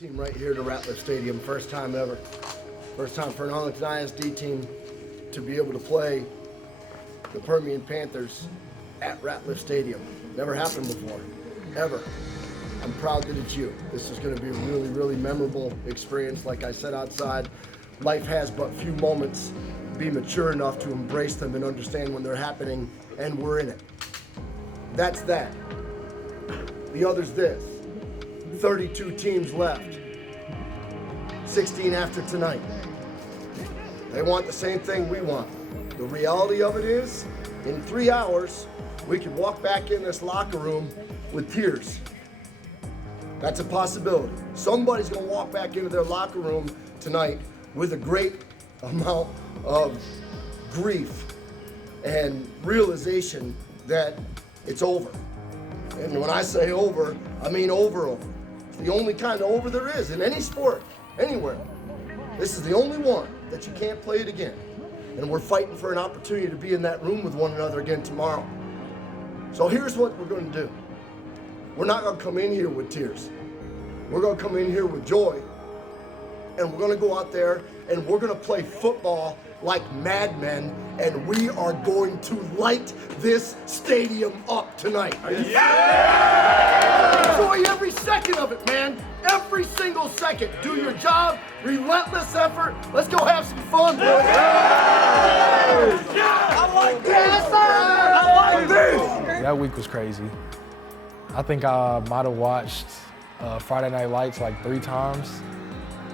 Team right here to Ratliff Stadium, first time ever. First time for an Arlington ISD team to be able to play the Permian Panthers at Ratliff Stadium. Never happened before, ever. I'm proud that it's you. This is going to be a really, really memorable experience. Like I said outside, life has but few moments. Be mature enough to embrace them and understand when they're happening, and we're in it. That's that. The other's this. 32 teams left. 16 after tonight. They want the same thing we want. The reality of it is, in 3 hours, we could walk back in this locker room with tears. That's a possibility. Somebody's gonna walk back into their locker room tonight with a great amount of grief and realization that it's over. And when I say over, I mean over. It's the only kind of over there is in any sport, anywhere. This is the only one that you can't play it again. And we're fighting for an opportunity to be in that room with one another again tomorrow. So here's what we're going to do. We're not going to come in here with tears. We're going to come in here with joy. And we're going to go out there and we're going to play football like madmen, and we are going to light this stadium up tonight. Yeah! Enjoy every second of it, man. Every single second. Do your job, relentless effort. Let's go have some fun, boys. Yeah! I like this. Yes, I like this. That week was crazy. I think I might have watched Friday Night Lights like 3 times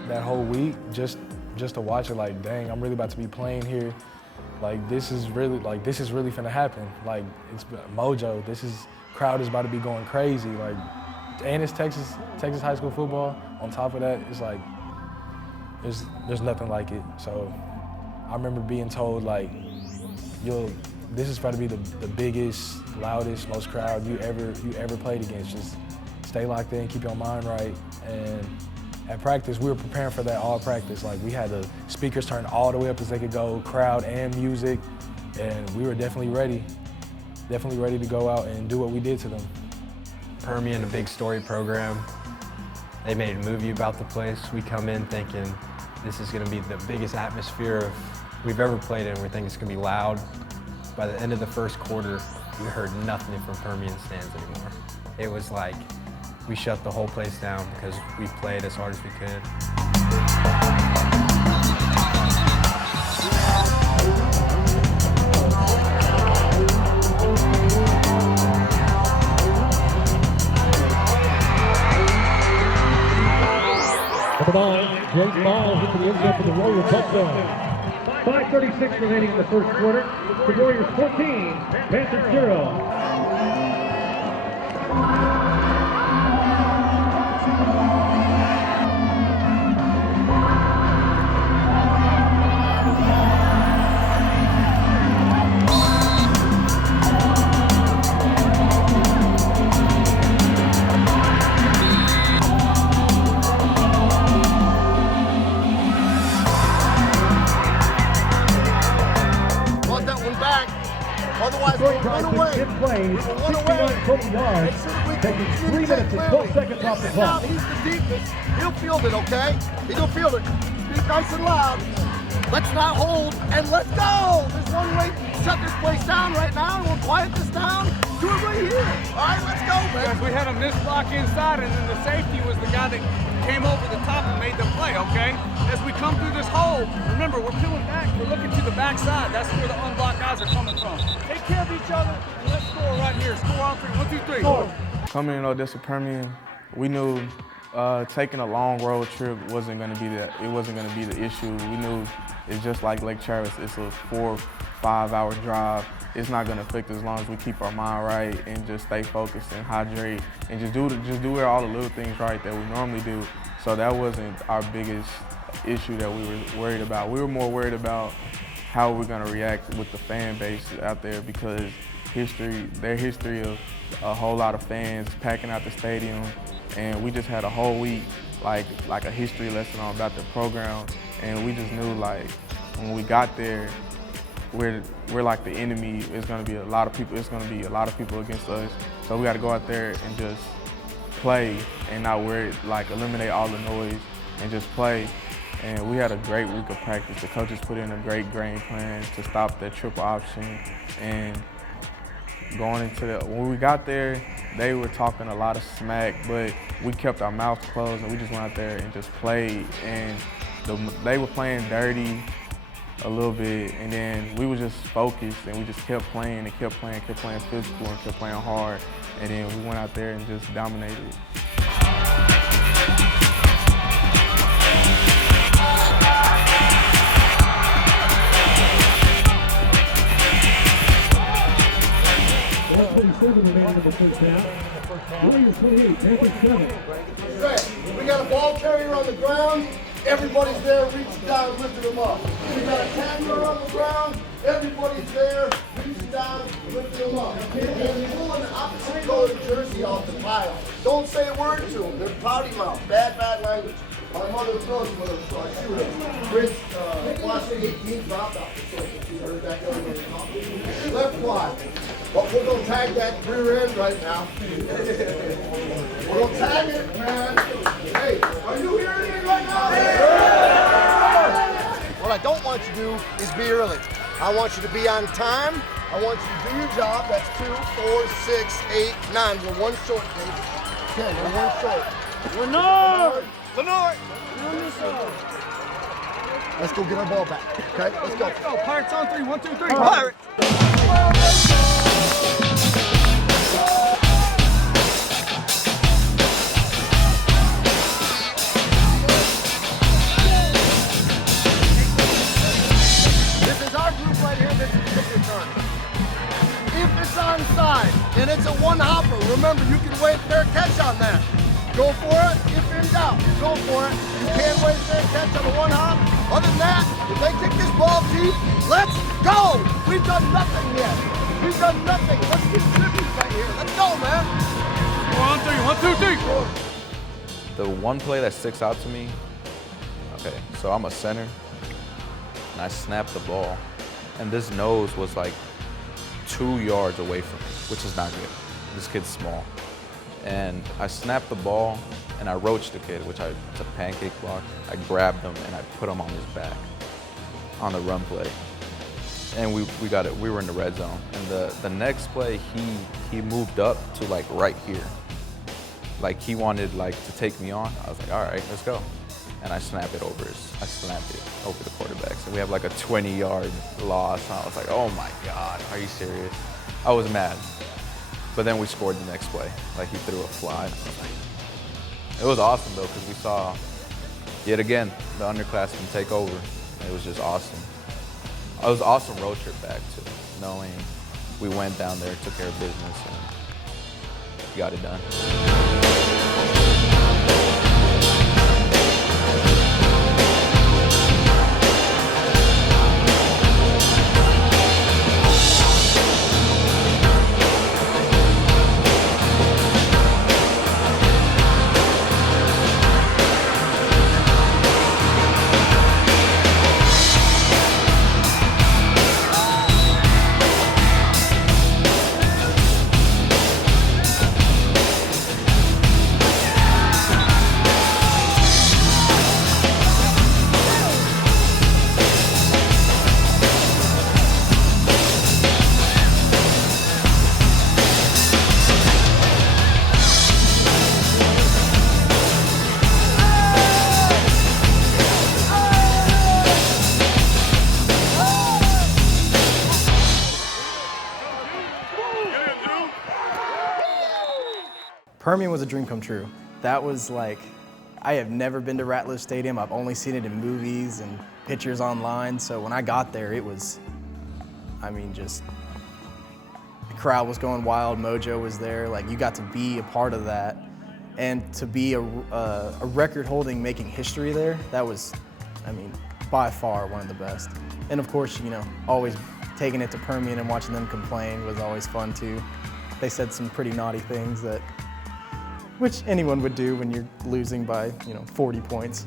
that whole week, just to watch it. Like, dang, I'm really about to be playing here. Like, this is really finna happen. Like, it's mojo. Crowd is about to be going crazy. Like, and it's Texas high school football. On top of that, it's like, there's nothing like it. So I remember being told, like, this is about to be the biggest, loudest, most crowd you ever played against. Just stay locked in, keep your mind right. And at practice, we were preparing for that all practice. Like, we had the speakers turned all the way up as they could go, crowd and music, and we were definitely ready to go out and do what we did to them. Permian, a big story program. They made a movie about the place. We come in thinking this is gonna be the biggest atmosphere we've ever played in. We think it's gonna be loud. By the end of the first quarter, we heard nothing from Permian stands anymore. It was like, we shut the whole place down because we played as hard as we could. At the line, Grace Miles into the end zone for the Warriors touchdown. 5:36 remaining in the first quarter. The Warriors 14, Panthers 0. Otherwise, we'll run away. Plays, 69 total yards, taking 3 minutes and 12 seconds off the clock. He's the deepest. He'll field it, okay? He'll field it. Speak nice and loud. Let's not hold, and let's go. There's one way to shut this place down right now, and we'll quiet this down. Do it right here. All right, let's go, man. Because we had a missed block inside, and then the safety was the guy that came over the top and made the play, okay? As we come through this hole, remember, we're peeling back. We're looking to the backside. That's where the unblocked guys are coming from. Take care of each other, and let's score right here. Score on 3. 1, 2, 3. Score. Coming in Odessa Permian, we knew taking a long road trip wasn't going to be the issue. We knew it's just like Lake Travis. It's a 4 or 5 hour drive. It's not going to affect us as long as we keep our mind right and just stay focused and hydrate and just do all the little things right that we normally do. So that wasn't our biggest issue that we were worried about. We were more worried about how we're going to react with the fan base out there, because their history of a whole lot of fans packing out the stadium, and we just had a whole week like a history lesson on about the program, and we just knew, like, when we got there, we're like the enemy. It's going to be a lot of people against us. So we got to go out there and just play and not worry, like eliminate all the noise and just play. And we had a great week of practice. The coaches put in a great game plan to stop that triple option. And going into when we got there, they were talking a lot of smack, but we kept our mouths closed and we just went out there and just played. And they were playing dirty a little bit, and then we were just focused and we just kept playing and kept playing physical and kept playing hard. And then we went out there and just dominated. Remaining in the first half. Warriors 28, Panthers 7. Right. We got a ball carrier on the ground. Everybody's there reaching down, lifting them up. We got a tackler on the ground. Everybody's there reaching down, lifting them up. And pulling the opposite color jersey off the pile. Don't say a word to them. They're potty mouth. Bad language. My mother throws with us, so I shoot her. Chris, watching 18 dropped out. So she heard that going on. Left quad. But we're going to tag that rear end right now. We're going to tag it, man. Hey, are you hearing me right now? What I don't want you to do is be early. I want you to be on time. I want you to do your job. That's 2, 4, 6, 8, 9. We're one short, Dave. 10, we're one short. Lenore! Let's go get our ball back, okay? Let's go. Let's go. Pirates on 3. 1, 2, 3. Pirate! This is our group right here. This is your turn. If it's onside and it's a one-hopper, remember you can waive fair catch on that. Go for it. If in doubt, go for it. You can't wait fair catch on the one hop. Other than that, if they kick this ball deep, let's go. We've done nothing yet. We've done nothing. Let's get tribute right here. Let's go, man. 1, 2, 3. The one play that sticks out to me, okay, so I'm a center, and I snapped the ball, and this nose was like 2 yards away from me, which is not good. This kid's small. And I snapped the ball, and I roached the kid, it's a pancake block. I grabbed him, and I put him on his back on the run play. And we got it. We were in the red zone. And the next play, he moved up to like right here. Like he wanted like to take me on. I was like, all right, let's go. And I snapped it over the quarterbacks. And we have like a 20-yard loss. And I was like, oh my God, are you serious? I was mad. But then we scored the next play. Like he threw a fly. It was awesome though, because we saw, yet again, the underclassmen take over. It was just awesome. It was an awesome road trip back too, knowing we went down there, took care of business, and got it done. Permian was a dream come true. That was like, I have never been to Ratliff Stadium. I've only seen it in movies and pictures online. So when I got there, it was, I mean, just, the crowd was going wild. Mojo was there. Like, you got to be a part of that. And to be a record-holding, making history there, that was, I mean, by far one of the best. And of course, you know, always taking it to Permian and watching them complain was always fun too. They said some pretty naughty things that, which anyone would do when you're losing by, 40 points.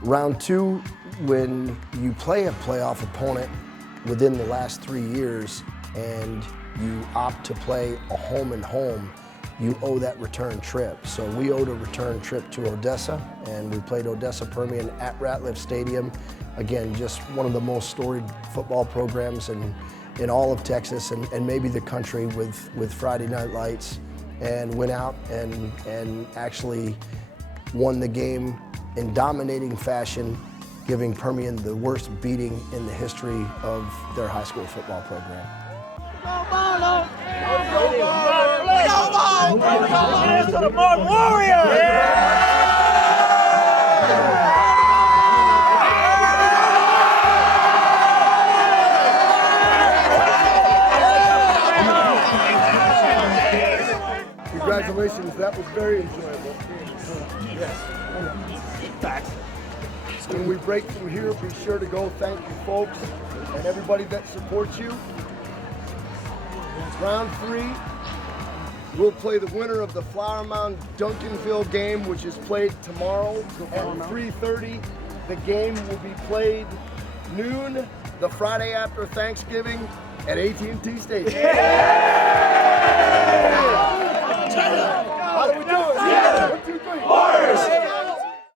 Round 2, when you play a playoff opponent within the last 3 years and you opt to play a home and home, you owe that return trip. So we owed a return trip to Odessa, and we played Odessa Permian at Ratliff Stadium. Again, just one of the most storied football programs in all of Texas and maybe the country with Friday Night Lights, and went out and actually won the game in dominating fashion, giving Permian the worst beating in the history of their high school football program. Congratulations, that was very enjoyable. Yes. Facts. When we break through here, be sure to go thank you folks and everybody that supports you. Round 3, we'll play the winner of the Flower Mound Duncanville game, which is played tomorrow at 3:30. The game will be played noon, the Friday after Thanksgiving at AT&T Stadium.